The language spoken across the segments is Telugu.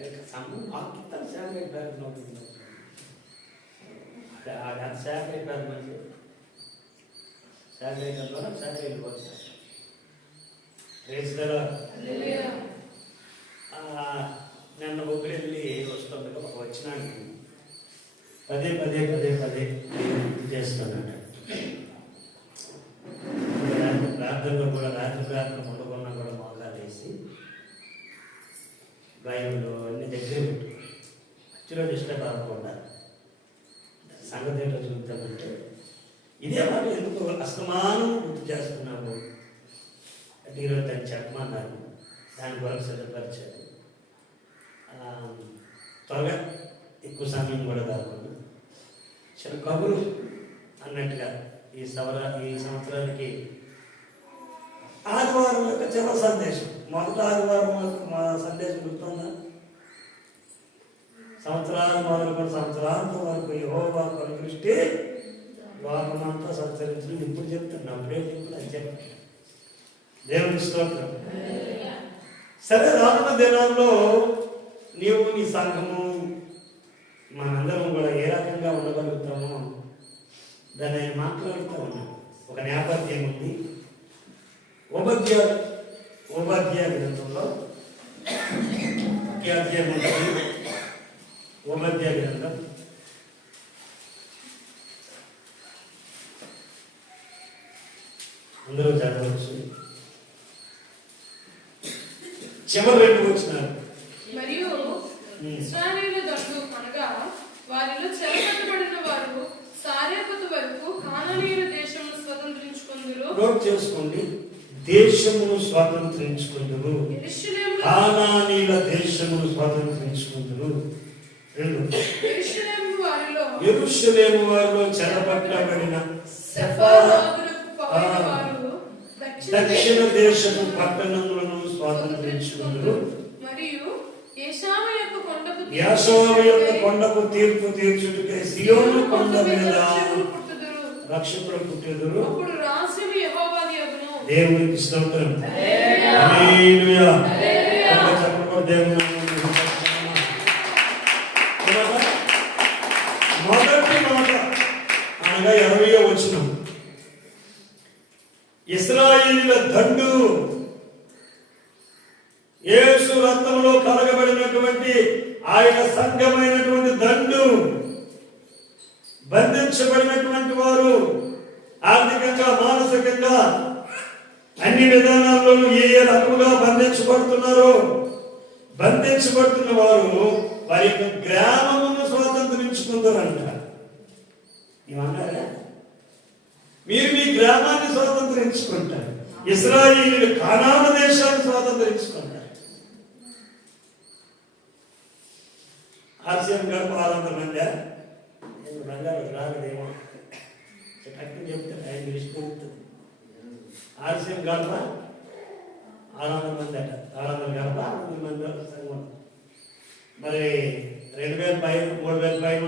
Kita saya ibarat nopo. Ada saya ibarat macam. Saya ibarat orang saya ibarat. Praise the Lord. Hallelujah. నన్ను ఒక్కరెళ్ళి వస్తుండగా ఒక వచ్చినానికి పదే పదే పదే పదే చేస్తున్నాడు. ప్రార్థనలో కూడా రాత్రి ప్రార్థన మొదలుకున్నా కూడా మోకాలు వేసి బైబిల్ అన్ని దగ్గర పెట్టు మధ్యలో డిస్టర్బ్ అవ్వకుండా సంగతి ఏంటో చూద్దామంటే ఇదే మాట ఎందుకు అస్తమానం గుర్తు చేస్తున్నాము అంటే ఈరోజు దాన్ని చెప్పమన్నారు. దాని కొరకు సిద్ధపరిచారు. త్వరగా ఎక్కువ సమయం కూడా కాకుండా చిన్న కబురు అన్నట్టుగా ఈ సంవత్సరానికి ఆదివారం యొక్క చివరి సందేశం. మొదటి ఆదివారం మా సందేశం గుర్తుందా? సంవత్సరాలు మొదలుకొని సంవత్సరాంతం వరకు యెహోవా కనుదృష్టి లోకమంతా సంచరించడం ఇప్పుడు చెప్తున్నా. అప్పుడే చెప్పుడు అది చెప్పండి. దేవుని స్తోత్రం. సరే, రానున్న దినాల్లో నీవు నీ సంఘము మనందరం కూడా ఏ రకంగా ఉండగలుగుతామో దాన్ని ఆయన మాట్లాడుతూ ఉన్నాం. ఒక నేపథ్యం ఉంది. ఉపాధ్యాయ గ్రంథంలో అధ్యాయం ఉంటుంది. ఉపాధ్యాయ గ్రంథం అందరూ చదవచ్చు. చివరి 2 వచ్చినారు. మరియు ఇశ్రాయేలు దండు అనగా వారిలో చెరపట్టబడిన వారు సారెపతు వరకు కానానీయుల దేశమును స్వతంత్రించుకొందురు. నోట్ చేసుకోండి. దేశమును స్వాతంత్రించుకొందురు. కానానీయుల దేశమును స్వాతంత్రించుకొందురు. 2 యెరూషలేము వారిలో చెరపట్టబడిన దక్షిణ దేశపు పట్టణములను స్వాతంత్రించుకొందురు. మరియు యేషావు యొక్క కొండకు తీర్పు తీర్చుటకై సియోను కొండ మీద రక్షకుడు పుట్టెదరు. అప్పుడు రాజ్యము యెహోవాది అగును. దేవునికి స్తోత్రం. హల్లెలూయా. మొదటి మాట అనగా 20వ వచనం. ఇశ్రాయేలీయుల దండు యేసు రక్తంలో కలగబడినటువంటి ఆయన సంఘమైనటువంటి దండు, బంధించబడినటువంటి వారు ఆర్థికంగా మానసికంగా అన్ని విధానాల్లోనూ ఏ రకముగా బంధించబడుతున్నారో బంధించబడుతున్న వారు వారి యొక్క గ్రామమును స్వాతంత్రించుకుంటారంట. ఏమన్నారా? మీరు మీ గ్రామాన్ని స్వాతంత్రించుకుంటారు. ఇశ్రాయేలీయులు కానాను దేశాన్ని స్వాతంత్రించుకుంటారు. ఆర్సీఎం గారు 600 మంది రంగాలు రాగదేమో కరెక్ట్ చెప్తే 5 విషయం. ఆర్సీఎం గడప 600 మంది అట. 600 గడప 600 మంది సంఘం. మరి 2000 పైన 3000 పైన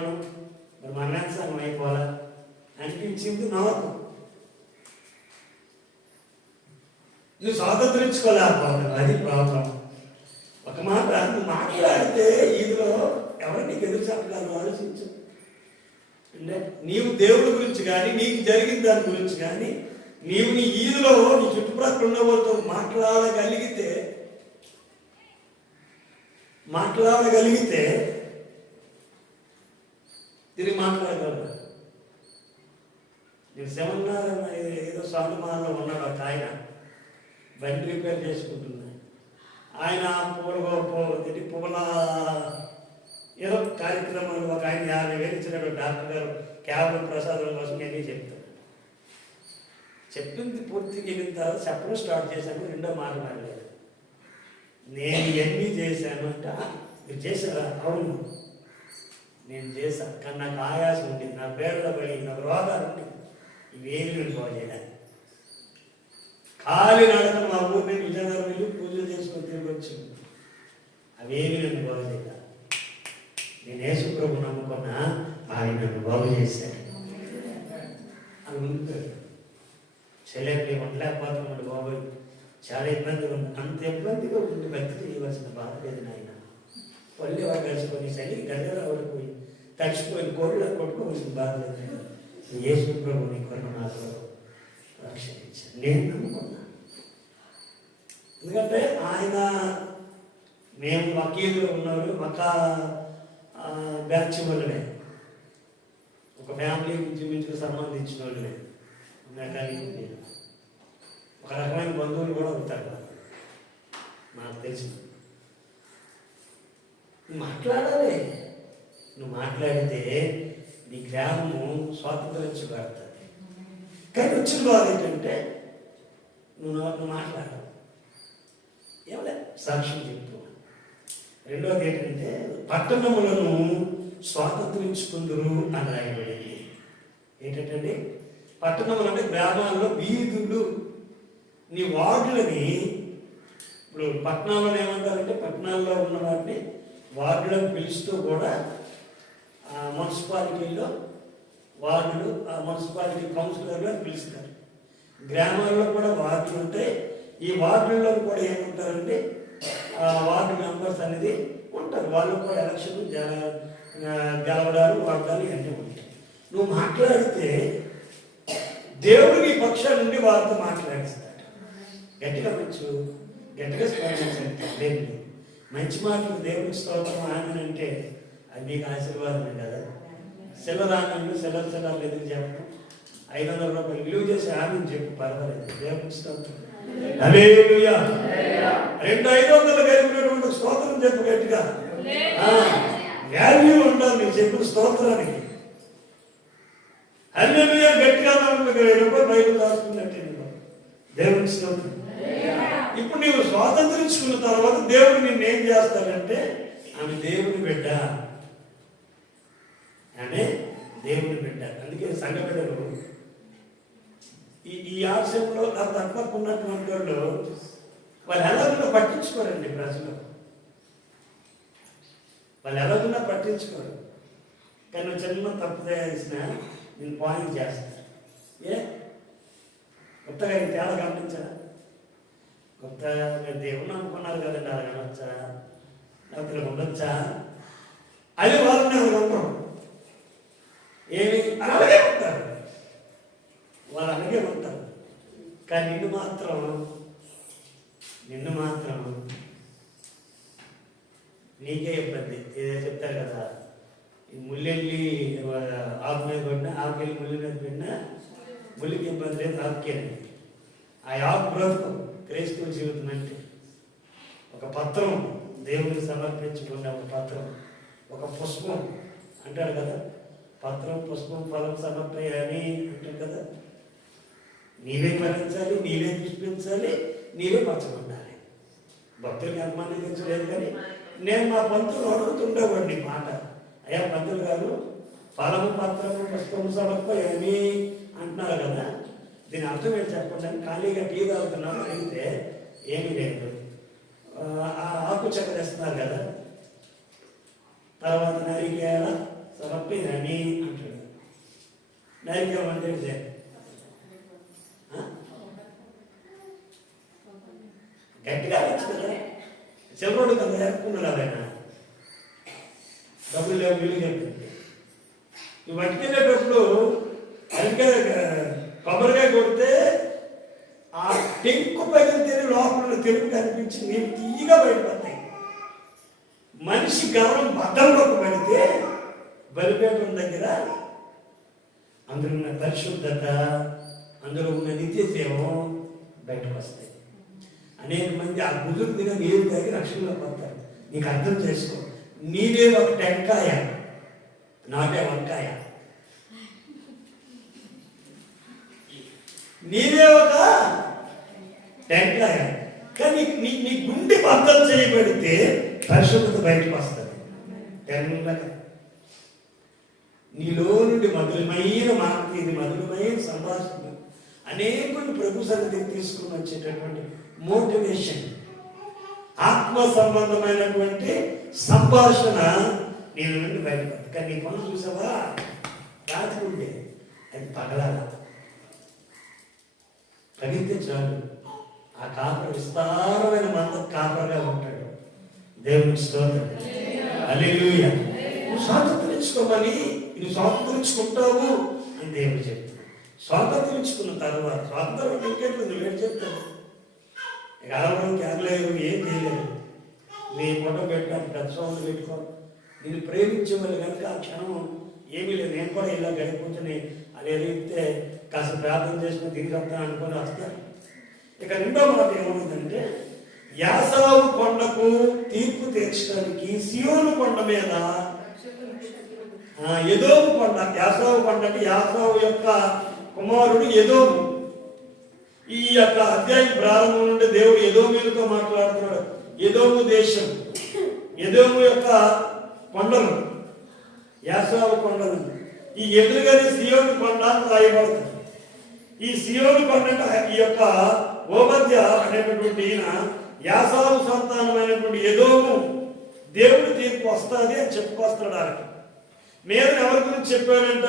మరి మన సంఘం అయిపోవాలా అనిపించింది నాకు. నువ్వు స్వాతంత్రించుకోలేకపోతావు, అది ప్రాబ్లం. ఒక మాట నువ్వు మాట్లాడితే ఇందులో ఎవరిని ఎదురు చెప్పగలరు ఆలోచించు. అంటే నీవు దేవుడి గురించి కానీ నీకు జరిగిన దాని గురించి కానీ నీవు నీ ఈదులో నీ చుట్టుప్రక్కల ఉన్న వాళ్ళతో మాట్లాడగలిగితే తిరిగి మాట్లాడగలరు. నేను శివన్నారాయణ ఏదో స్వామిమాలలో ఉన్నాడు ఒక ఆయన, బండి రిపేర్ చేసుకుంటున్నాను. ఆయన పువ్వుల ఏదో కార్యక్రమాలు ఒక ఆయన 50,000 ఇచ్చినాడు. డాక్టర్ గారు క్యాబిన్ ప్రసాదం కోసం అన్నీ చెప్తాను. చెప్పింది పూర్తి అయిన తర్వాత చెప్పడం స్టార్ట్ చేశాను. 2వ మాట మాట్లాడారు. నేను ఎన్ని చేశాను అంటే, మీరు చేశారా? అవును నేను చేశాను, కానీ నాకు ఆయాసం ఉండేది, నా పేర్ల పడి నాకు రోగాలు ఉండేది. ఇవేమి వెళ్ళిపోయాను. ఖాళీ నడకను మా ఊరిని విజయనగరం వెళ్ళి పూజలు చేసుకొని తిరిగి వచ్చింది. అవేమి నన్ను బాగు చేయాలి. నేను యేసు ప్రభు నమ్ముకున్నా, ఆయన నన్ను బాగు చేశాడు. అని ఉంటాడు. చెల్లెండి ఉండలేకపోతున్నాడు బాబు, చాలా ఇబ్బందిగా ఉంది. అంత ఇబ్బందిగా ఉండి భక్తి చేయవలసిన బాధ లేదు నాయన. పళ్ళు వాడు కలిసిపోయి చలి గదిలో పడిపోయి తడిచిపోయి కోళ్ళు కొట్టుకోవాల్సిన బాధ లేదు. యేసు ప్రభు నీ కొరకు నాకు రక్షించాను. నేను నమ్ముకున్నా. ఎందుకంటే ఆయన మేము వకీలు ఉన్నవాళ్ళు ఒక బ్యాచ్ వాళ్ళమే, ఒక ఫ్యామిలీ ఇంచుమించుకు సంబంధించిన వాళ్ళమే. మెకానిక్ ఒక రకమైన బంధువులు కూడా అవుతారు నాకు తెలిసి. నువ్వు మాట్లాడాలి. నువ్వు మాట్లాడితే నీ గ్రామము స్వాతంత్రించబడుతుంది. కానీ వచ్చిన బాధ ఏంటంటే నువ్వు మాట్లాడాలి. ఏమలే సాక్ష్యం చెప్తున్నాను. రెండవది ఏంటంటే పట్టణములను స్వాతంత్రించుకుందరు అని రాయబడింది. ఏంటంటే పట్టణములు అంటే గ్రామాల్లో వీధులు, నీ వార్డులని. ఇప్పుడు పట్టణాల్లో ఏమంటారంటే పట్టణాల్లో ఉన్న వాటిని వార్డులను పిలుస్తూ కూడా మున్సిపాలిటీలో వార్డులు, ఆ మున్సిపాలిటీ కౌన్సిలర్లు అని పిలుస్తారు. గ్రామాల్లో కూడా వార్డులు ఉంటాయి. ఈ వార్డుల్లో కూడా ఏమంటారంటే వార్డు మెంబర్స్ అనేది ఉంటారు. వాళ్ళు కూడా ఎలక్షన్ గెలవడాలు వాడడాలు ఇవన్నీ ఉంటాయి. నువ్వు మాట్లాడితే దేవుడు నీ పక్షాల నుండి వారితో మాట్లాడిస్తాడు. గట్టిగా గట్టిగా స్పందించండి. దేవుడు మంచి మాటలు దేవుడికి స్తోత్రం ఆమెనంటే అది నీకు ఆశీర్వాదమే కదా. సెలరాంగంలో సెలవు ఎదురు చెప్పడం 500 రూపాయలు విలువ చేసి ఆమెను చెప్పు, పర్వాలేదు. దేవుడికి స్తోత్రం. హల్లెలూయా. 500 కలిపినటువంటి స్తోత్రం చెప్పు గట్టిగా. వాల్యూ ఉండాలి నువ్వు చెప్పిన స్తోత్రానికి. హల్లెలూయా గట్టిగా 20 రూపాయలు బయట దాచుకున్నట్టు దేవుడికి స్తోత్రం. ఇప్పుడు నీవు స్వాతంత్రించుకున్న తర్వాత దేవుడు నిన్ను ఏం చేస్తాడంటే ఆమె దేవుని బిడ్డ, ఆమె దేవుని బిడ్డ. అందుకే సంఘ బిడ్డలు ఈ ఆశయంలో నాకు తక్కువ ఉన్నటువంటి వాళ్ళు ఎలాగున్నా పట్టించుకోరండి. ప్రజలు వాళ్ళు ఎలాగున్నా పట్టించుకోరు. కానీ చిన్న తప్పు చేసిన నేను పాయింట్ చేస్తాను. కొత్తగా ఈ తేడా గమనించా? కొత్తగా మీరు దేవుణ్ణి అనుకున్నారు కదండి, అలా కనొచ్చా లేకపోతే ఉండొచ్చా అది వాళ్ళని ఉండరు. ఏమి అలాగే ఉంటారు, వాళ్ళు అలాగే ఉంటారు. కానీ నిన్ను మాత్రం నీకే ఇబ్బంది. ఏదో చెప్తారు కదా, ముళ్ళెళ్ళి ఆకు మీద పడినా, ఆకుకెళ్ళి ముళ్ళు మీద పడినా ముళ్ళకి ఇబ్బంది లేదు, ఆకుకేనండి. ఆ ఆకు బ్రతుకు క్రైస్తవ జీవితం అంటే ఒక పత్రం దేవుడికి సమర్పించుకున్న ఒక పత్రం, ఒక పుష్పం అంటాడు కదా, పత్రం పుష్పం ఫలం సమర్పయాలి అంటాడు కదా. నీవే ఫలించాలి, నీవే పుష్పించాలి, నీవే పచ్చబడాలి. భక్తులకి ఎంతమంది తెచ్చలేదు. కానీ నేను మా పంతులు అడుగుతుండేవాడిని మాట, అయ్యా పంతులు గారు ఫలము పత్రము పుష్పము సమర్పయాలి అంటున్నారు కదా, దీని అర్థం ఏంటి చెప్పండి అని. ఖాళీగా టీ తాగుతున్నాను అడిగితే ఏమీ లేదు, ఆకు చెక్కరేస్తున్నారు కదా, తర్వాత నరికేల సమర్పయాలి అంటాడు. నరికేమంటే గట్టిగా వచ్చు కదా, చివరోడు కదా జరుపుకున్నాడు. ఆయన డబ్బులు లేవు, విలువ చెప్పింది. నువ్వు పట్టుకెళ్ళేటప్పుడు అందుకే కొబ్బరికాయ కొడితే ఆ టెంకు పగిలితే లోపల తెలుగు కనిపించి నీళ్ళు తీయగా బయటపడతాయి. మనిషి గర్వం బద్దలకు పడితే బలిపీఠం దగ్గర అందులో ఉన్న పరిశుద్ధత, అందులో ఉన్న నిత్య సేవం బయటకు వస్తాయి. అనేక మంది ఆ గుజురు దిన నీరు తాగి రక్షణలో పడతారు. నీకు అర్థం చేసుకో, నీవే ఒక టెంకాయ, నాటే వంకాయ. నీవే ఒక టెంకాయ, కానీ నీ గుండె బద్దం చేయబడితే పరిశుద్ధత బయటకు వస్తుంది. తెల్లగా నీలో నుండి మధురమైన మాట, ఇది మధురమైన సంభాషణ అనేకులు ప్రభు సన్నిధికి తీసుకుని వచ్చేటటువంటి మోటివేషన్, ఆత్మ సంబంధమైనటువంటి సంభాషణ నేను నుండి బయటపడదు. కానీ నీ పనులు చూసావా, రాత్రి అది పగలాల పగిలితే చాలు. ఆ కాపర విస్తారమైన మంద కాపరగా ఉంటాడు. దేవునికి స్తోత్రం. హల్లెలూయా. నువ్వు స్వాతంత్రించుకోమని, నువ్వు స్వాతంత్రించుకుంటావు అని దేవుడు చెప్తాడు. స్వాతంత్రించుకున్న తర్వాత స్వాతంత్రం ఇంకేంటి నువ్వేం చెప్తావు? ఎవరు క్యాన్లేరు, ఏం చేయలేరు. నీ ఫోటో పెట్టాను, పెద్ద సౌండ్ పెట్టుకో. నేను ప్రేమించే వాళ్ళు కనుక ఆ క్షణం ఏమీ లేదు. నేను కూడా ఇలా గడిపోతే అది ఎదిగితే కాస్త ప్రార్థన చేసుకుని తిరిగి వస్తాను అనుకుని వస్తాను. ఇక రెండో మాట ఏముందంటే, యాసావు కొండకు తీర్పు తీర్చడానికి సియోను కొండ మీద ఎదోము కొండ, యాసావు కొండ అంటే యాసావు యొక్క కుమారుడు ఎదోము. ఈ యొక్క అధ్యాయం ప్రారంభం నుండి దేవుడు ఎదోములతో మాట్లాడుతున్నాడు. ఎదోము దేశం, ఎదోము యొక్క కొండలు, యాసావు కొండలు. ఈ ఎదురుగానే సియోను కొండ అని రాయబడుతుంది. ఈ సియోను కొండ ఈ యొక్క ఓబద్య అనేటటువంటి ఈయన యాసావు సంతానమైనటువంటి ఎదోము దేవుడి తీర్పు వస్తుంది అని చెప్పుకొస్తాడు. ఆయనకి మీద ఎవరి గురించి చెప్పాడంట?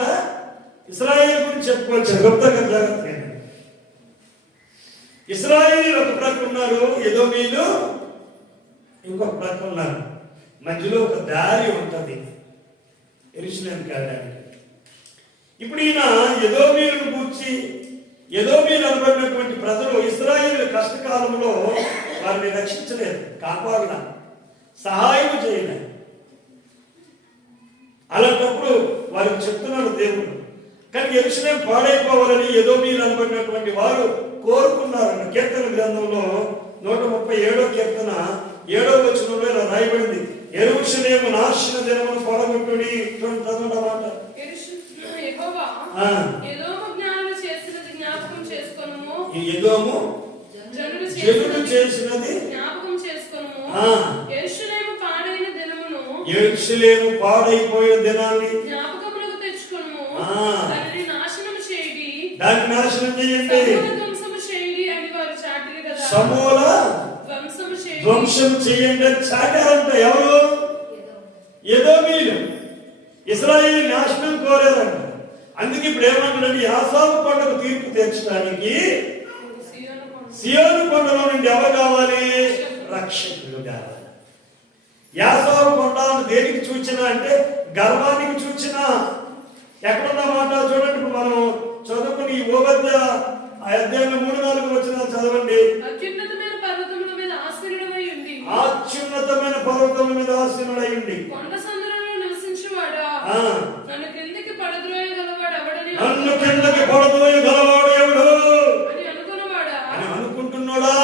ఇశ్రాయేలు గురించి చెప్పుకోవచ్చు. గొప్పగా జాగ్రత్త. ఇశ్రాయేలు ఒక ప్రక్క ఉన్నారు, ఎదోమీలు ఇంకొక ప్రక్క ఉన్నారు. మధ్యలో ఒక దారి ఉంటుంది యెరూషలేముకి వెళ్ళడానికి. ఇప్పుడు ఈయన ఎదోమీలను కూర్చి, ఎదోమీలు అనబడినటువంటి ప్రజలు ఇశ్రాయేలు కష్టకాలంలో వారిని రక్షించలేదు, కాపాడలే, సహాయం చేయలేదు. అలాంటప్పుడు వారికి చెప్తున్నాడు దేవుడు. కానీ యెరూషలేము పాడైపోవాలని ఎదోమీలు అనబడినటువంటి వారు కోరుకున్నారన్న కీర్తన గ్రంథంలో 137వ కీర్తన 7వ వచనంలో ఇలా రాయబడింది, యెరూషలేము నాశన దినమును పొడగొట్టుడి. చదవమాట, యెహోవా ఎదోము జ్ఞానులు చేసినది జ్ఞాపకం చేసుకొనుము. ఈ ఎదోము జనులు చేసినది జ్ఞాపకం చేసుకొనుము. యెరూషలేము పాడైన దినమును, యెరూషలేము పాడైపోయిన దినాన్ని జ్ఞాపకములకు తెచ్చుకొనుము. దానిని నాశనం చేయండి, దాన్ని నాశనం చేయండి, ధ్వంసము చేయండి అని వారు చాటిరి కదా. సమూల ధ్వంసం చేయండి అని చాటారంట. ఎవరు? ఎదోమీలు. ఇశ్రాయేలు నాశనం కోరారంట. అందుకే ఇప్పుడు ఏమంటారంటే, యాసావు కొండకు తీర్పు తీర్చడానికి సియోను కొండలో నుండి ఎవరు కావాలి? రక్షకులు కావాలి. యాసావు కొండ దేనికి సూచన అంటే గర్వానికి సూచన. ఎక్కడున్నమాట చూడండి. ఇప్పుడు మనం చదువుకుని ఈ ఓబద్య అధ్యాయంలో 3-4 వచనాలు చదవండి. అత్యున్నతమైన పర్వతముల మీద ఆసీనుడై ఉండి, అత్యున్నతమైన పర్వతముల మీద ఆసీనుడై ఉండి, కొండ సందులలో నివసించువాడా, నన్ను కిందకి పడద్రోయగలవాడు ఎవడని, నన్ను కిందకి పడద్రోయగలవాడు ఎవడు అని అనుకున్నవాడా, అని అనుకుంటున్నాడా?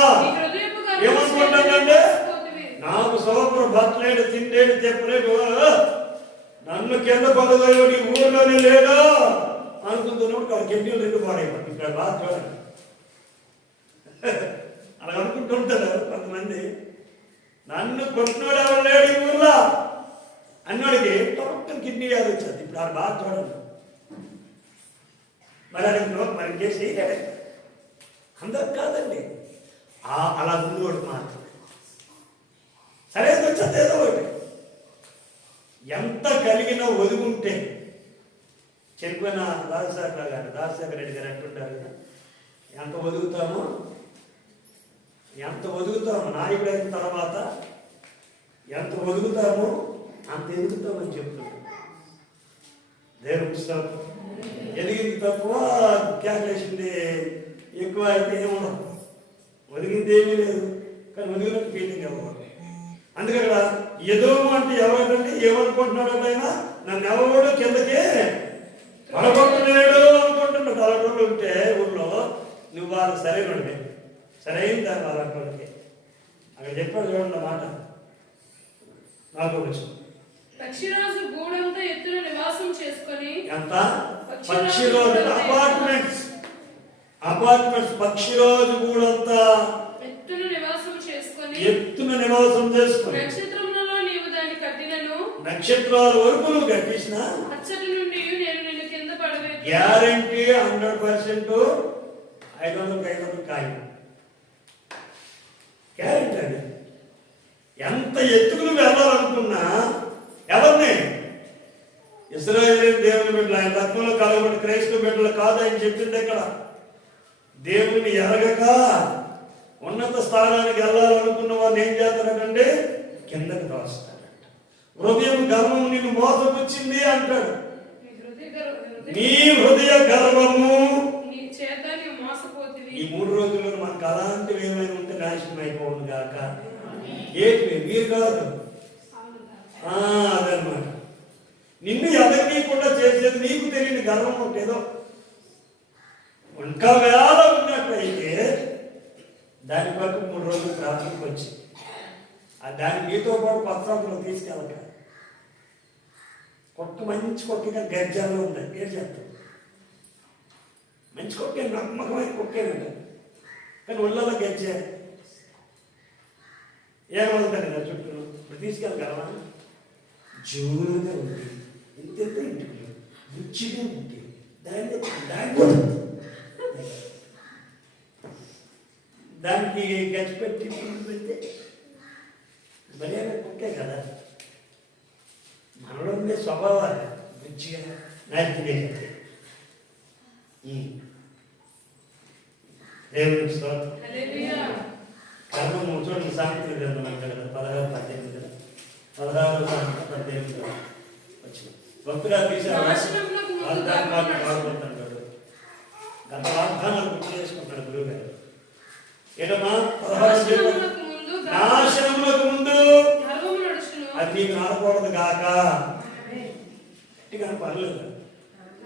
ఏమనుకుంటాడంటే, నాకు సోపర బట్టలేడు, తిండేడు, చెప్పలేడు, నన్ను కింద పడద్రోయడు ఈ ఊర్లోనే లేడా అనుకుంటున్నప్పుడు వాళ్ళ కిడ్నీలు 2 పాడైపోయి. ఇక్కడ బాగా చూడండి, అలా అనుకుంటుంటారు కొంతమంది. నన్ను కొట్టినోడు ఎవరు లేడు ఈ ఊర్లో అన్నోడికి టొక్కన కిడ్నీ వ్యాధి వచ్చింది. ఇప్పుడు ఆడు బాగా చూడండి. మరి మరి చేసి అందరికి కాదండి, అలా ముందు మాత్రం సరే వచ్చేది ఏదో ఒకటి. ఎంత కలిగిన ఒదుగుంటే, చెప్పిన రాజశేఖర రెడ్డి గారు అంటుంటారు కదా, ఎంత ఒదుగుతామో నాయకుడు అయిన తర్వాత ఎంత ఒదుగుతామో అంత ఎదుగుతామని చెప్తున్నాడు. దేవుడి స్తోత్రం. ఎదిగింది తక్కువ, క్యాల్కులేషన్ ఎక్కువ అయితే ఏముండదు. ఒదిగింది ఏమీ లేదు, కానీ ఒదిగినట్టు ఫీలింగ్ అవ్వదు. అందుకే అక్కడ ఎదోము అంటే ఎవరంటే ఏమనుకుంటున్నాడు? ఆయన నన్ను ఎవరు కిందకే పడగొట్టలేడు అనుకుంటున్నాడు. అలాంటి ఉంటే ఊళ్ళో నువ్వు వాళ్ళకి సరైనడే, సరైన దాని అలాంటి అక్కడ చెప్పాడు. చూడండి మాట 4వ వచనం. పక్షిరాజు గూడంతా ఎత్తున నివాసం చేసుకొని, ఎంత పక్షిరాజు అపార్ట్మెంట్స్ పక్షిరాజు గూడంతా ఎత్తున నివాసం చేసుకొని నక్షత్రములలో నీవు దాన్ని కట్టినను, నక్షత్రాల వరకు నువ్వు కట్టించిన అచ్చటి నుండి నేను నిన్ను కింద పడవేసి గ్యారంటీ 100% 500 ఖాయం గ్యారంటీ అండి. ఎంత ఎత్తుకు నువ్వు వెళ్ళాలనుకున్నా ఎవరిని? ఇశ్రాయేలు దేవుని బిడ్డలు, ఆయన రక్తంలో కలగబడి క్రైస్తవ బిడ్డలు కాదు ఆయన చెప్పింది. ఎక్కడ దేవుని ఎరగక ఉన్నత స్థానానికి వెళ్ళాలనుకున్న వారిని ఏం చేస్తారంటే కిందకి రాస్తారంట. హృదయం గర్వము నిన్ను మోసపుచ్చింది అంటాడు. నీ నీ హృదయ గర్వము నీ చేత నీవు మోసపోతివి. ఈ 3 రోజుల్లో మనకు అలాంటివి ఏమైనా ఉంటే నాశనం అయిపోవును గాక. ఏంటి మీరు కాదు, అదనమాట. నిన్ను ఎదగనీయకుండా చేసేది నీకు తెలియని గర్వం ఉంటేదో ఇంకా వేళ ఉన్నట్టయితే దాని వరకు 3 రోజులు ప్రార్థనకు వచ్చి దాన్ని మీతో పాటు పత్రాలు తీసుకెళ్ళక కొట్టు మంచి కొట్టిగా గజ్జాల్లో ఉంది. ఏం చెప్తాం, మంచి కొట్టే నమ్మకమైన కొట్టేనంట, కానీ ఒళ్ళలో గజ్జే ఏమవుతుంది కదా చుట్టూ. ఇప్పుడు తీసుకెళ్ళగలవా? జోరుగా ఉంది, ఇంత ఇంటికి బుచ్చిగా ఉంది, దానికి గచ్చి పెట్టి పెడితే భలే కుట్టే కదా. మనలో ఉండే స్వభావాలు బుచ్చిగా నచ్చితే దేవుడికి స్తోత్రం. కర్మము చూడండి, సామెతల గ్రంథం అంటారు కదా 16-18 వచ్చిన భక్తుడా తీశాడు వాగ్దానాలు గత వాగ్దానాలు గుర్తు చేసుకుంటాడు గురువు గారు. ఏటమ్మా 16 నాశనములకు ముందు అది నీకు రాకూడదు గాక. గట్టిగా పర్లేదు,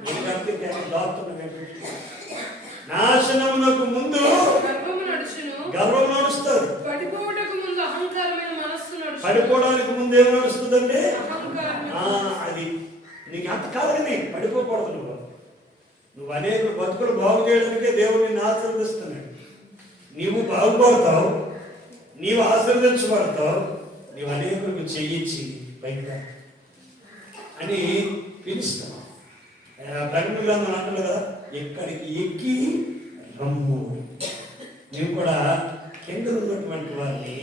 నేను కడితే నాశనములకు ముందు గర్వం నడుస్తుంది. పడిపోవడానికి ముందు ఏమి నడుస్తుందండి? అది నీకు అంత కాదని పడిపోకూడదు. నువ్వు అనేక బతుకులు బాగు చేయడానికే దేవుడు నిన్ను ఆశీర్వదిస్తున్నాడు. నీవు బాగుపడతావు, నీవు ఆశీర్వదించబడతావు, నీవు అనేకులకు చెయ్యించి బయట అని పిలుస్తావు. ప్రకటనలో అంటారు కదా, ఎక్కడికి ఎక్కి రమ్ము. నువ్వు కూడా కింద ఉన్నటువంటి వారిని,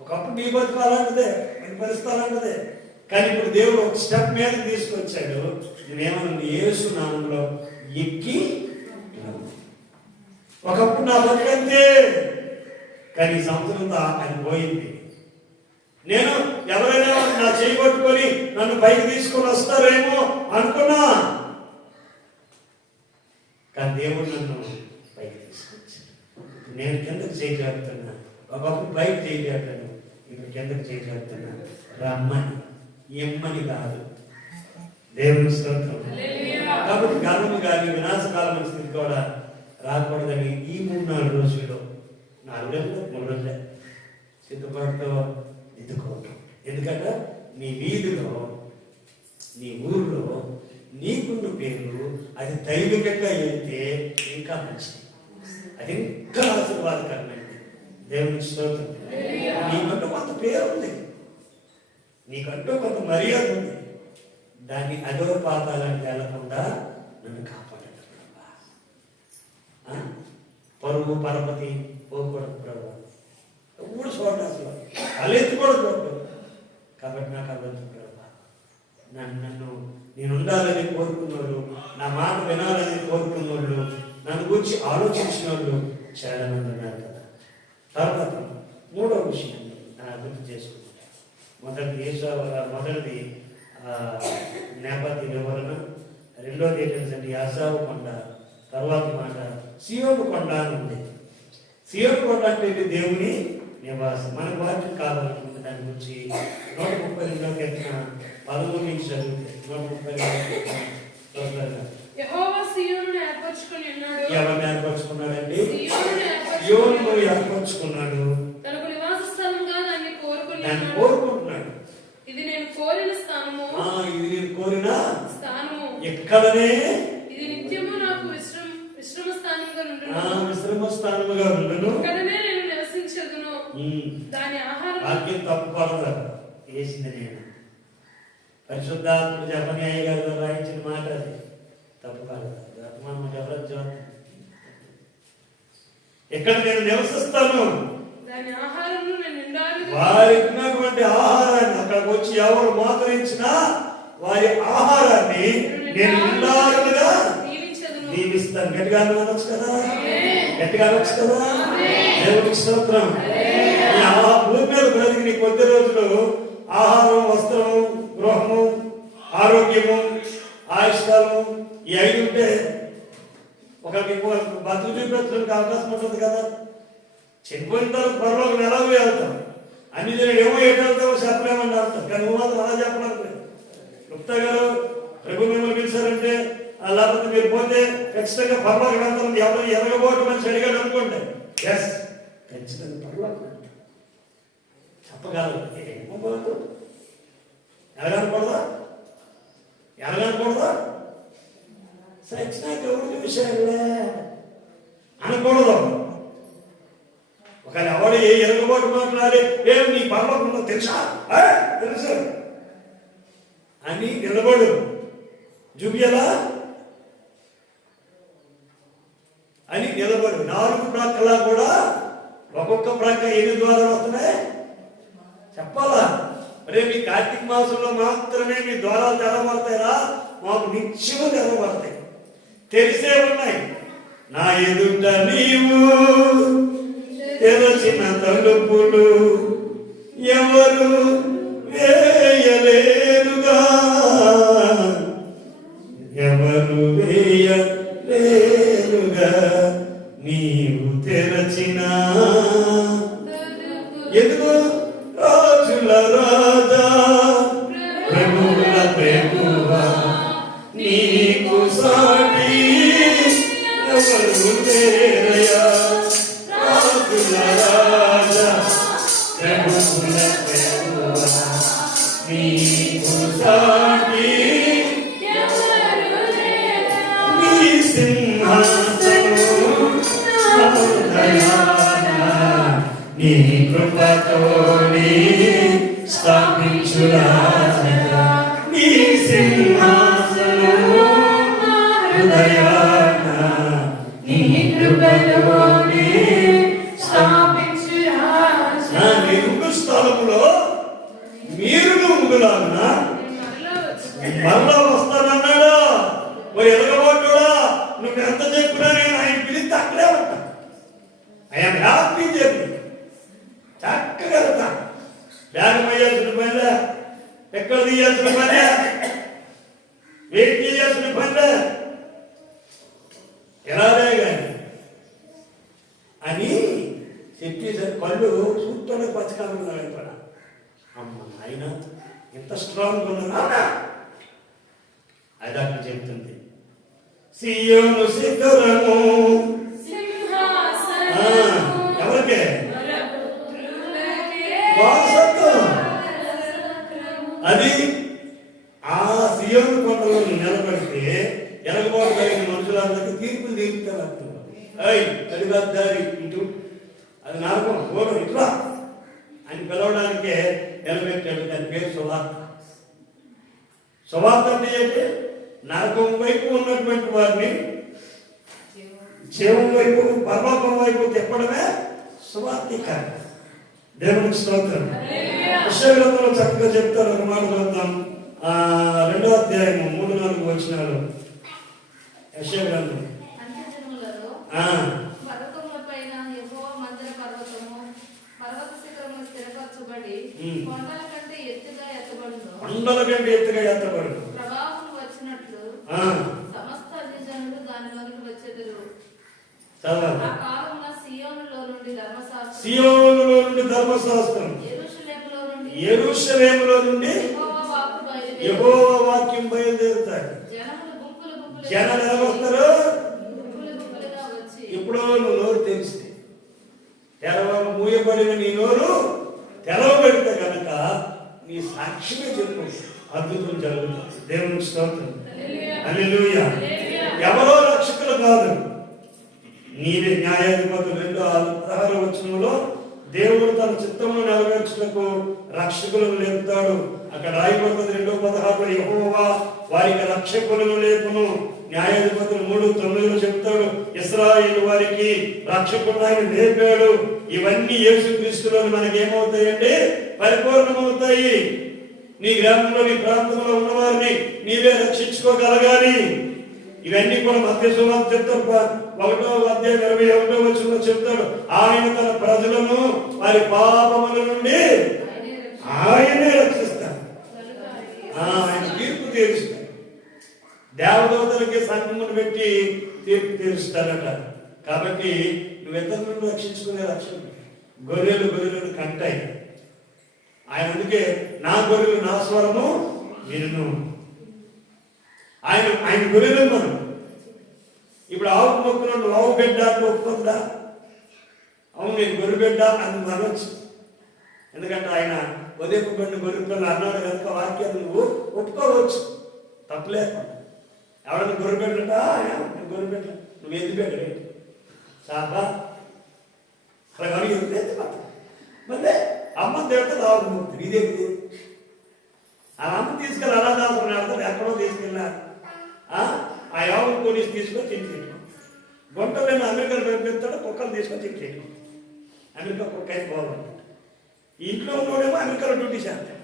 ఒకప్పుడు నీ బతుకు అలాంటిదే, నీ పరిస్థితి అలాంటిదే, కానీ ఇప్పుడు దేవుడు ఒక స్టెప్ మీద తీసుకొచ్చాడు. నువ్వేమన్నా యేసు నామంలో ఎక్కి రమ్ము. ఒకప్పుడు నా బతుకంతే, కానీ ఈ సంవత్సరంతో అది పోయింది. నేను ఎవరైనా నా చేయి పట్టుకొని నన్ను పైకి తీసుకొని వస్తారేమో అనుకున్నా, కానీ దేవుడు నన్ను పైకి తీసుకొచ్చాడు. నేను కిందకు చేయగలుగుతున్నా. ఒకప్పుడు పైకి చేయగలుగుతాను, ఇప్పుడు కిందకు చేయగలుగుతున్నా. రమ్మని ఎమ్మని కాదు. దేవుని స్తోత్రం. కాబట్టి గర్వము కానీ వినాశకాలమైన స్థితి కూడా రాకూడదని ఈ 3-4 రోజుల్లో 4 రోజులు 3 రోజులే సిద్ధపడుతూ ఎత్తుకోవటం. ఎందుకంటే నీ వీధిలో, నీ ఊరిలో నీకున్న పేరు అది దైవికంగా వెళ్తే ఇంకా మంచిది, అది ఇంకా ఆశీర్వాదకరమైనది. దేవుని స్తోత్రం. నీకంటూ కొంత పేరు ఉంది, నీకంటూ కొంత మర్యాద ఉంది. దాన్ని అదో పాతాలని వెళ్ళకుండా నన్ను కాపాడాడు. పరువు పరపతి పోకూడదు ప్రభు. ఎప్పుడు చూడండి, అసలు అలెత్తుకూడదు కాబట్టి నాకు అవ్వద్దు ప్రభు. నన్ను నేను ఉండాలని కోరుకున్నోళ్ళు, నా మాట వినాలని కోరుకున్నోళ్ళు, నన్ను గురించి ఆలోచించిన వాళ్ళు చాలా మంది ఉన్నారు కదా. తర్వాత 3వ విషయం గుర్తు చేసుకుంటా. మొదటిది నేపథ్య వివరణ, 2వది ఏంటంటే యాసావు కొండ, తర్వాత మాట సియోను కొండ అని ఉంది. సియోను కొండ అంటే దేవుని నివాసం. మనకు వాక్యం కావాలనుకుంటే దాని గురించి 132 ఎత్తిన 13 నుంచి చదివితే 132 ఎవరిని ఏర్పరచుకున్నాడండి? సియోనును ఏర్పరచుకున్నాడు, దాన్ని కోరుకుంటున్నాడు. ఇది నేను కోరిన స్థానము, ఇది నేను కోరిన స్థానము, ఎక్కడనే ఇది నిత్యము నాకు విశ్రమ స్థానముగా నుండును, విశ్రమ స్థానముగా నుండును, ఇక్కడనే నేను నివసించదును. దాని ఆహారం వాక్యం తప్పుపడదు వేసింది. నేను పరిశుద్ధాత్మ జపన్యాయ గారితో రాయించిన మాట అది తప్పుపడదు. ఎక్కడ నేను నివసిస్తాను, వారికి ఉన్నటువంటి ఆహారాన్ని, అక్కడికి వచ్చి ఎవరు మోకరించినా వారి ఆహారాన్ని నేను నిండారుగా దీవిస్తాను. గట్టిగా అనొచ్చు కదా, గట్టిగా అనొచ్చు కదా. దేవుడికి స్తోత్రం. భూమి మీద బ్రతికి నీ కొద్ది రోజులు ఆహారం, వస్త్రము, గృహము, ఆరోగ్యము, ఆయుష్కాలము ఈ 5 ఉంటే ఒకరికి బతుకు చూపించడానికి అవకాశం ఉంటుంది కదా. చనిపోయిన తర్వాత పరలోకం ఎలాగో వెళ్తాం, అన్ని జరిగి ఏమో ఎటు వెళ్తామో చెప్పలేమని అర్థం. కానీ నువ్వు మాత్రం అలా చెప్పలేదు. గుప్తా గారు ప్రభు మిమ్మల్ని పిలిచారంటే లేకపోతే మీరు పోతే ఖచ్చితంగా పరలోకం వెళ్తాం. ఎవరు ఎరగబోటు మనిషి అడిగాడు అనుకోండి, ఎస్ ఖచ్చితంగా పరలోకం చెప్పగలరు. ఎలాగనకూడదా? ఎలాగనకూడదా? సచ్చినాక ఎవరికి విషయాలే అనకూడదు. ఒకవేళ ఎవడు ఏ ఎరగబోటు మాట్లాడి ఏం నీ పరలోకం తెలుసా తెలుసు అని నిలబడు. చూపియలా అని నిలబడు. 4 ప్రక్కలా కూడా ఒక్కొక్క ప్రక్క ఎన్ని ద్వారాలు వస్తున్నాయి చెప్పాలా? అరే మీ కార్తీక మాసంలో మాత్రమే మీ ద్వారాలు తెరవబడతాయిరా, మాకు నిత్యము తెరవబడతాయి. తెలిసే ఉన్నాయి. నా ఎదుట నీవు తెరచిన తలుపులు ఎవరు వేయలేరుగా, ఎవరు వేయలేరుగా, నీవు తెరచిన ఎందుకు రాజుల రాజా ప్రభువుల ప్రభువా నీకు సాటి ఎవరు లేరయ్యా. రాజుల రాజా ప్రభువుల ప్రభువా నీకు సాటి నీ సింహాసనము నీ కృపతోని స్థాపించు రాజా. నీ సింహాసనము హృదయాన నీ కృపతోని స్థాపించు రాజా. నిరుగు స్థలములో మీరు ఉండులాగున మరలా వస్తానన్నాడా? ఓ ఎలగబోటుడా, నువ్వు ఎంత చెప్పినా నేను ఆయన పిలిస్తే అక్కడే ఉంటా. ఆయన హ్యాపీ చెప్పి చక్కగా వెళ్తా. బ్యాగ్ వేయాల్సిన పనిలే, ఎక్కడ తీయాల్సిన పనే, వెయిట్ చేయాల్సిన పనిలే, ఎలాగే కానీ అని చెప్పేసరి కళ్ళు చూస్తూనే పచ్చకాలంలో వెళ్ళిపోయా. అమ్మ ఆయన ఎంత స్ట్రాంగ్ ఉన్నా అది అక్కడ చెప్తుంది. సియోను శిఖరము ఎవరికే వారసత్వం. అది ఆ సియోను కొండలో నిలబడితే ఎనగబాటు కలిగిన మనుషులందరికీ తీర్పులు తీరుతారు. అడిగారి ఇటు అది నరకం ఓడు ఇట్లా అని పిలవడానికే నిలబెట్టాడు. దాని పేరు సువార్త. సువార్త అంటే ఏంటి? నరకం వైపు ఉన్నటువంటి వారిని జీవం వైపు, పరలోకం వైపు తిప్పడమే సువార్తీకార్యం. దేవునికి స్తోత్రం. యెషయా చక్కగా చెప్తారు. ఒక మాట చదువుతాం. 2వ అధ్యాయము 3-4 వచనాలు. యెషయా గ్రంథం. కొండల కంటే ఎత్తుగా ఎత్తబడు. సియోనులో నుండి ధర్మశాస్త్రం, యెరూషలేములో నుండి యెహోవా వాక్యం బయలుదేరుతాయి. జనాలు ఎలా వస్తారు? ఇప్పుడు నువ్వు నోరు తెరిస్తే, మూయబడిన నీ నోరు తెరవబడితే కనుక నీ సాక్షిగా చెప్పు, అద్భుతం జరుగుతుంది. దేవునికి స్తోత్రం. హల్లెలూయా. ఎవరో రక్షకులు కాదు, నీవే న్యాయాధిపతులు. 2:16 వచనంలో దేవుడు తన చిత్తమును నెరవేర్చుటకు రక్షకులను లేపుతాడు. అక్కడ రాయబడుతుంది 2:16 యెహోవా వారికి రక్షకులను లేపును. న్యాయాధిపతులు 3:9 చెప్తాడు ఇశ్రాయేలు వారికి రక్షకుడు ఆయన లేపాడు. ఇవన్నీ యేసుక్రీస్తులో మనకి ఏమవుతాయండి? పరిపూర్ణమవుతాయి. నీ గ్రామంలో, నీ ప్రాంతంలో ఉన్నవారిని నీవే రక్షించుకోగలగాలి. ఇవన్నీ కూడా మత్తయి సువార్త చెప్తాడు. 1వ అధ్యాయం 21వ వచనంలో చెప్తాడు, ఆయన తన ప్రజలను వారి పాపముల నుండి ఆయనే రక్షిస్తాడు. దేవదూతలకి సంఘమును పెట్టి తీర్పు తీరుస్తాడట. కాబట్టి నువ్వు ఇతరులను రక్షించుకునే రక్షణ. గొర్రెలను కంటాయి ఆయన. అందుకే నా గొర్రెలు నా స్వరము వినును. ఆయన గొర్రెలు మనం. ఇప్పుడు ఆవు మొక్కలు ఆవు బిడ్డ అంటే ఒప్పుకుందా? అవును నేను గొర్రె బిడ్డ అని అనొచ్చు. ఎందుకంటే ఆయన ఉదయపడిన గొర్రె పిల్ల అన్నాడు కనుక వాక్యాన్ని నువ్వు ఒప్పుకోవచ్చు, తప్పలేకుండా. ఎవడన్నా గొర్రె బిడ్డ గొర్రె బిడ్డ నువ్వు ఎది బిడ్డ సాబా అలా కానీ మళ్ళీ అమ్మ దేవత రావద్దు. ఇదేంటి ఆ అమ్మ తీసుకెళ్ళి అనాథాశ్రమం ఆడతాడు, ఎక్కడో తీసుకెళ్ళా ఆ యావను పోలీసు తీసుకొని చెక్ గుంటలైన అమెరికాలో పంపిస్తాడు, కుక్కలు తీసుకొని చెక్ చేయడం. అమెరికా కుక్క అయితే పోవాలి. ఇంట్లో ఉన్నోడేమో అమెరికాలో డ్యూటీ చేస్తాడు,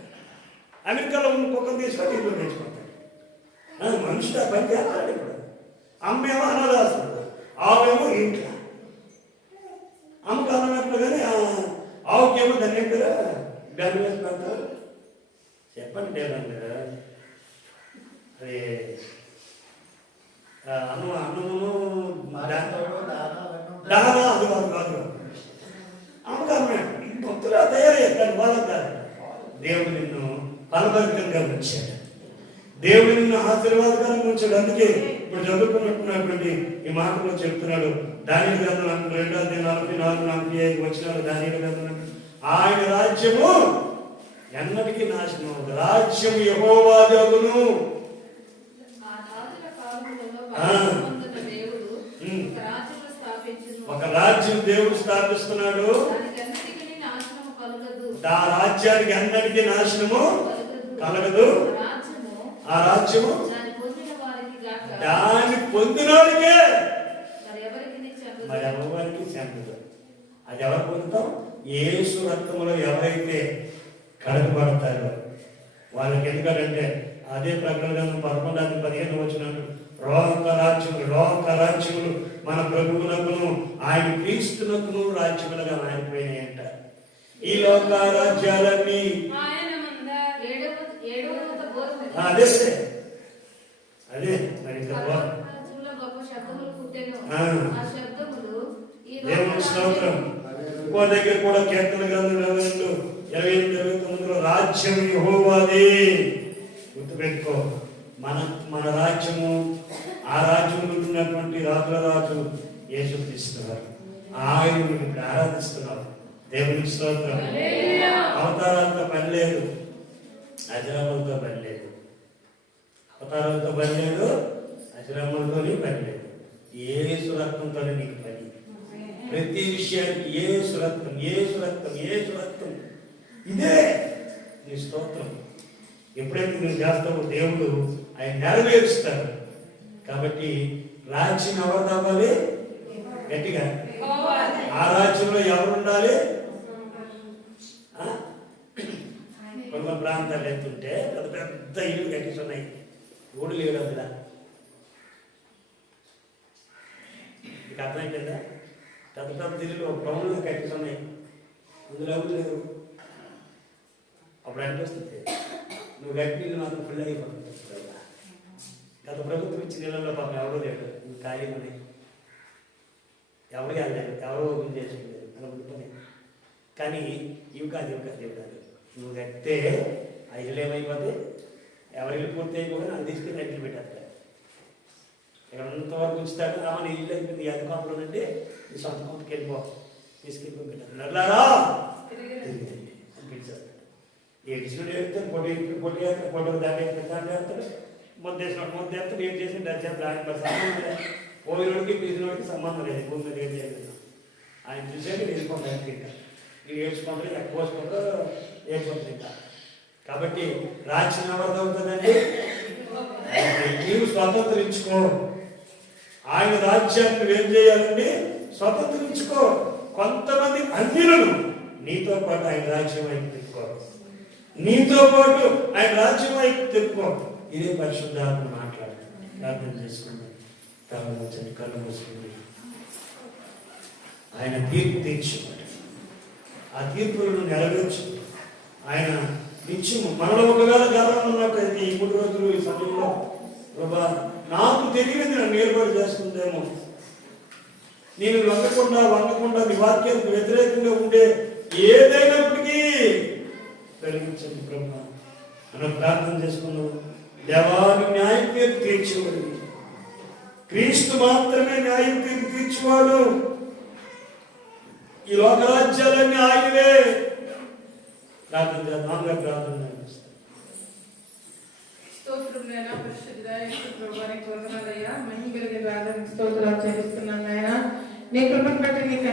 అమెరికాలో ఉన్న కుక్కలు తీసుకొని ఇంట్లో తెచ్చుకుంటాడు. మనుషులు ఆ పని చేస్తాడు. ఇప్పుడు అమ్మేమో అనాథాశ్రమం, ఆవేమో ఇంట్లో. అమ్మకు అన్నట్లు కానీ ఆవుకేమో దాన్ని ఏంటో బ్యాన్ వేసి పెడతారు. చెప్పండి లేదండి అదే అన్నము దానా అది కాదు అమ్మకారు భక్తులు తయారయ్యారు. వాళ్ళ కాదు దేవుడు నిన్ను ఫలభరితంగా ఉంచాడు, దేవుడు నిన్ను ఆశీర్వాదకరంగా ఉంచాడు. అందుకే ఇప్పుడు చదువుకున్నట్టున్నటువంటి ఈ మాటలో చెప్తున్నాడు. దానియేలు గ్రంథం 2:44-45 వచనాలు. దానియేలు గ్రంథం ఆయన రాజ్యము ఎన్నటికీ నాశనం అవుతుంది. రాజ్యం యెహోవాది అగును. ఒక రాజ్యం దేవుడు స్థాపిస్తున్నాడు, ఆ రాజ్యానికి అన్నిటికీ నాశనము కలగదు. ఆ రాజ్యము దాన్ని పొందిన వాడికే, మరి ఎవరికి చెందదు. అది ఎవరు పొందుతాం? యేసు రక్తములో ఎవరైతే కడగబడతారో వాళ్ళకి. ఎందుకంటే అదే ప్రకటన 11:15 వచ్చినట్టు లోక రాజ్యములు మన ప్రభువునకును ఆయన క్రీస్తునకును రాజ్యములుగా మారిపోయినాయంట. ఈ లోక రాజ్యాలన్నీ అదే మరి దేవుని స్తోత్రం. ఇంకో దగ్గర కూడా కీర్తన గ్రంథం 28-29 రాజ్యం యెహోవాదే. గుర్తుపెట్టుకో, మన రాజ్యము, ఆ రాజ్యంలో ఉన్నటువంటి రాజుల రాజు యేసుక్రీస్తున్నారు. ఆయన ఇప్పుడు ఆరాధిస్తున్నారు. దేవుని స్తోత్రం. అవతారాలతో పని లేదు, అజరాములతో పని లేదు. అవతారాలతో పని లేదు, అజరాములతోనే పని లేదు. యేసు రక్తంతో నీకు పని. ప్రతి విషయానికి యేసు రక్తం, యేసు రక్తం, యేసు రక్తం. ఇదే నీ స్తోత్రం. ఎప్పుడైతే నువ్వు చేస్తావో దేవుడు ఆయన నెరవేరుస్తాడు. కాబట్టి రాజ్యం ఎవరు అవ్వాలి? గట్టిగా ఆ రాజ్యంలో ఎవరు ఉండాలి? కొన్ని ప్రాంతాలు ఎత్తుంటే పెద్ద పెద్ద ఇల్లు కట్టిస్తున్నాయి, ఊడు లేడు అందులో. మీకు అర్థమైపోయిందా? పెద్ద పెద్ద ఇల్లు టౌన్లో కట్టిస్తున్నాయి, అందులో ఎవరు లేరు. అప్పుడు అనిపిస్తుంది నువ్వు గట్టి ఇల్లు మాత్రం ఫుల్ అయిపోతుంది. గత ప్రభుత్వం ఇచ్చిన ఇళ్లలో పాపం ఎవరో లేడు, నువ్వు ఖాళీ ఉన్నాయి, ఎవరు వెళ్ళలేదు, ఎవరో ఓపెన్ చేసుకులేదు, అలా ఉంటున్నాయి. కానీ ఇవి కాదు నువ్వు కట్టే ఆ ఇల్లు ఏమైపోతే ఎవరి ఇల్లు పూర్తి అయిపోయి అది తీసుకుని అడ్లు పెట్టేస్తారు. ఇక్కడ ఉన్నంతవరకు ఉంచుతాడు. నీ ఇల్లు అయిపోయింది, అది కాపులు అంటే నీ సొంత కొంతకి వెళ్ళిపో, తీసుకెళ్ళిపోయి పెట్టారు. నల్లారా పిలిచేస్తాడు. ఏడిచినోడు ఏడుతాడు, ఫోటో దాన్ని పెడతాడు, వేస్తాడు, ముద్ద వేస్తాడు. ఏం చేసి దాని దానికి సంబంధం లేదు. పోయినోడికి పిలిచినోడికి సంబంధం లేదు. భూమి మీద ఏం చేయలేదు. ఆయన చూసేది వెళ్ళిపోతాడు. ఇంకా నీవు ఏడ్చుకుంటారు, ఎక్కువ పోసుకుంటారు, ఏడ్చుకుంటారు. ఇంకా కాబట్టి రాజ్యం ఎవరిది అవుతుందండి? నీవు స్వతంత్రించుకో. ఆయన రాజ్యాన్ని నువ్వేం చేయాలండి? స్వతంత్రించుకో. కొంతమంది అన్యులను నీతో పాటు ఆయన రాజ్యం వైపు తిప్పుకో, నీతో పాటు ఆయన రాజ్యం వైపు తిప్పుకో. ఇదే పరిశుద్ధాత్మ మాట్లాడుతుంది. ప్రార్థన చేసుకుందాం. కళ్ళు మూసుకుంది. ఆయన తీర్పు తీర్చున్నాడు, ఆ తీర్పులను నెరవేర్చు. ఆయన నిత్యము మనలో ఒకవేళ గర్వం ఉన్నట్టయితే ఈ 3 రోజులు ఈ సమయంలో ప్రభా నాకు తెలియదు నన్ను ఏర్పాటు చేస్తుందేమో. నేను వంగకుండా నీ వాక్యానికి వ్యతిరేకంగా ఉండే ఏదైనప్పటికీ కలిగించండి బ్రహ్మ మనం ప్రార్థన చేసుకున్నాం. దేవాన్ని న్యాయం తీర్పు తీర్చేవాడు క్రీస్తు మాత్రమే. న్యాయం తీర్పు తీర్చేవాడు. ఈ లోకరాజ్యాలన్నీ ఆయనవే. ప్రార్థన చేద్దాం. ప్రార్థన స్తోత్రం నాయనా, పరిశుద్ధుడా యేసు ప్రభువానికి వందనాలయ్యా. మహిమ కలిగిన రాజానికి స్తోత్రాలు చెల్లిస్తున్నాను నాయనా. నీ కృపను బట్టి నీకు